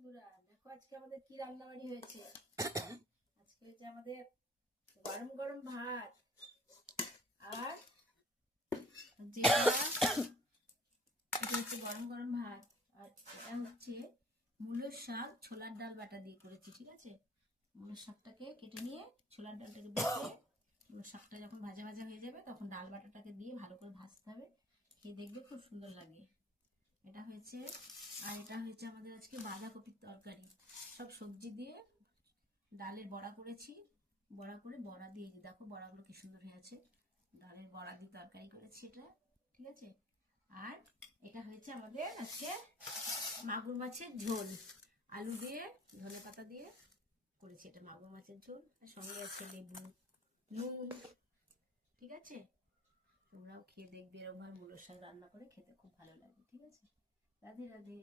বন্ধুরা, দেখো আজকে আমাদের কি রান্নাবাড়ি হয়েছে। আজকে হচ্ছে আমাদের গরম গরম ভাত আর যেটা এটা হচ্ছে গরম গরম ভাত, আর এটা হচ্ছে মূলোর শাক ছোলার ডাল বাটা দিয়ে করেছি। ঠিক আছে, মূলোর শাকটাকে কেটে নিয়ে ছোলার ডালটাকে বেটে মূলোর শাকটা যখন ভাজা ভাজা হয়ে যাবে তখন ডাল বাটাটাকে দিয়ে ভালো করে ভাজতে হবে। খেয়ে দেখবে খুব সুন্দর লাগে। এটা হয়েছে, আর এটা হয়েছে আমাদের আজকে বাঁধাকপির তরকারি। সব সবজি দিয়ে ডালের বড়া করেছি, বড়া করে বড়া দিয়ে দেখো বড়াগুলো কি সুন্দর হয়ে আছে। ডালের বড়া দিয়ে তরকারি করেছি এটা। ঠিক আছে, আর এটা হয়েছে আমাদের আজকে মাগুর মাছের ঝোল, আলু দিয়ে ধনে পাতা দিয়ে করেছি। এটা মাগুর মাছের ঝোল, আর সঙ্গে আছে লেবু, নুন। ঠিক আছে, তোমরাও খেয়ে দেখবে, এরকম ভাবে মূলোর শাক রান্না করে খেতে খুব ভালো লাগে। ঠিক আছে, রাধে রাধে।